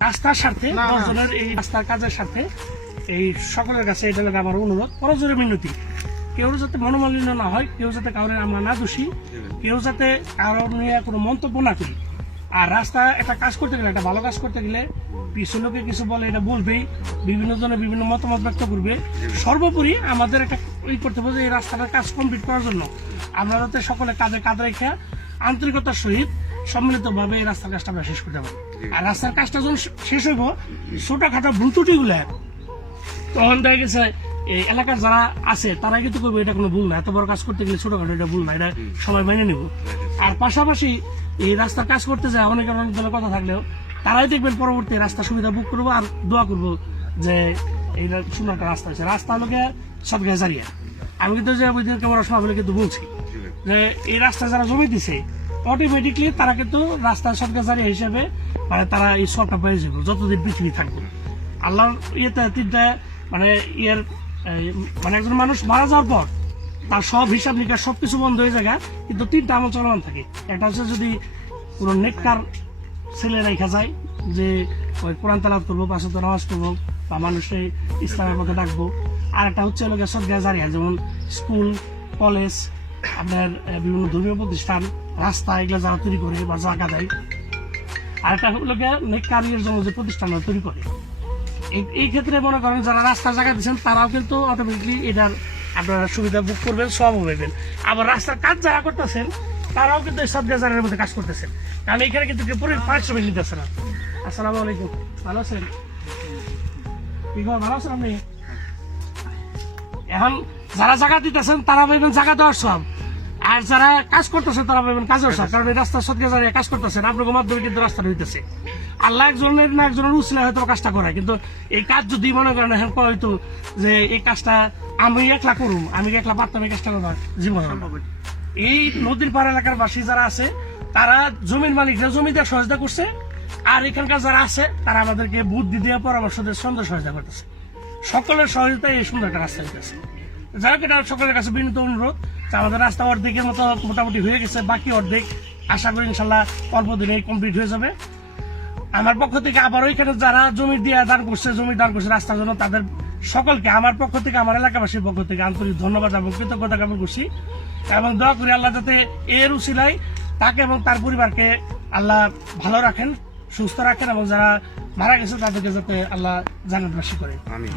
রাস্তার স্বার্থে দশজনের এই রাস্তার কাজের স্বার্থে এই সকলের কাছে এটা লাগে আমার অনুরোধ, করজোরে মিনতি, কেউ যাতে মনোমালিন্য না হয়, কেউ যাতে কারোর আমরা না দোষী, কেউ যাতে কারোর নিয়ে কোনো মন্তব্য না করি। আর রাস্তা একটা কাজ করতে গেলে, একটা ভালো কাজ করতে গেলে কিছু লোকে কিছু বলে, এটা বলবেই, বিভিন্ন জনের বিভিন্ন মতামত ব্যক্ত করবে। সর্বোপরি আমাদের একটা করতে হবে যে এই রাস্তাটার কাজ কমপ্লিট করার জন্য আমরা যাতে সকলে কাজে কাজ রেখে আন্তরিকতার সহিত সম্মিলিতভাবে এই রাস্তার কাজটা আমরা শেষ করতে পারি। আর রাস্তার কাজটা যখন শেষ হইব, ছোটখাটো ভুল ত্রুটিগুলো তখন দেখা গেছে এই এলাকার যারা আছে তারা কিন্তু করবে এটা কোনো ভুল না, এত বড় কাজ করতে গেলে ছোটখাটো এটা ভুল না, এটা সবাই মেনে নিব। আর পাশাপাশি এই রাস্তার কাজ করতে যায় অনেক ধরনের কথা থাকলেও তারাই দেখবেন পরবর্তী রাস্তা সুবিধা বুক করবো আর দোয়া করবো যে এইটা সুন্দর একটা রাস্তা আছে। রাস্তা লোকে সদগায় জারিয়া, আমি কিন্তু যে ওই দিন ক্যামেরার সময় বলে কিন্তু বলছি যে এই রাস্তা যারা জমি দিছে অটোমেটিকলি তারা কিন্তু রাস্তার সদগায় জারিয়া হিসেবে মানে তারা এই সরকার পেয়ে যাবে যতদিন পৃথিবী থাকবে। আল্লাহর ইয়েতে তিনটা মানে মানে একজন মানুষ মারা যাওয়ার পর তার সব হিসাব নিকাশ সবকিছু বন্ধ হয়ে যায়, কিন্তু তিনটা আমল চলমান থাকে। একটা হচ্ছে যদি কোনো নেককার ছেলে রেখা যায় যে ওই কোরআন তেলাওয়াত করবো, পাঁচ ওয়াক্ত নামাজ পড়বো বা মানুষের ইসলামের পথে ডাকবো। আর একটা হচ্ছে লোকের সদগায় জারিয়া, যেমন স্কুল, কলেজ, আপনার বিভিন্ন ধর্মীয় প্রতিষ্ঠান, রাস্তা এগুলো যারা তৈরি করে বা জায়গা দেয়। আর একটা লোকে নেককারের জন্য যে প্রতিষ্ঠানটা তৈরি করে, এই ক্ষেত্রে মনে করেন যারা রাস্তার জায়গা দিচ্ছেন তারাও কিন্তু অটোমেটিকলি এটার আপনারা সুবিধা বুক করবেন, সব হবেন। আবার রাস্তার কাজ যারা করতেছেন তারাও কিন্তু এই সদগাজারের মধ্যে কাজ করতেছেন, কারণ এখানে কিন্তু কেউ পারিশ্রমিক নিতেছে না। আসসালামু আলাইকুম, ভালো আছেন? কি খবর, ভালো আছেন আপনি? এখন যারা জায়গা দিতেছেন তারা ভাববেন জায়গা দেওয়ার সব, আর যারা কাজ করতেছেন তারা ভাববেন কাজের সব, কারণ এই রাস্তার সদগাজারিয়া কাজ করতেছেন আপনার মাধ্যমে কিন্তু রাস্তা হইতেছে। আল্লাহ একজনের না একজনের উচিলায় হয়তো কাজটা করায়, কিন্তু এই কাজ যদি মনে করেন এখন হয়তো যে এই কাজটা আমি একলা করুম, আমি একলা পারতাম এই কাজটা করার জীবন। এই নদীর পাড় এলাকার বাসী যারা আছে তারা জমির মালিকরা জমি দিয়ে সহযোগিতা করছে, আর এখানকার যারা আছে তারা আমাদেরকে বুদ্ধি দিয়ে পরামর্শ দিয়ে সুন্দর সহযোগিতা করতেছে। সকলের সহযোগিতায় এই সুন্দর একটা রাস্তা হইতেছে। যাই হোক, এটা সকলের কাছে বিনীত অনুরোধ। আমাদের রাস্তা অর্ধেকের মতো মোটামুটি হয়ে গেছে, বাকি অর্ধেক আশা করি ইনশাল্লাহ অল্প দিনে কমপ্লিট হয়ে যাবে। আমার পক্ষ থেকে আবারও এখানে যারা জমি দিয়ে দান করছে, জমি দান করছে রাস্তার জন্য, তাদের সকলকে আমার পক্ষ থেকে, আমার এলাকাবাসীর পক্ষ থেকে আন্তরিক ধন্যবাদ এবং কৃতজ্ঞতা জ্ঞাপন করছি এবং দোয়া করি আল্লাহ যাতে এর উসিলায় তাকে এবং তার পরিবারকে আল্লাহ ভালো রাখেন, সুস্থ রাখেন এবং যারা মারা গেছে তাদেরকে যাতে আল্লাহ জান্নাতবাসী করে। আমিন।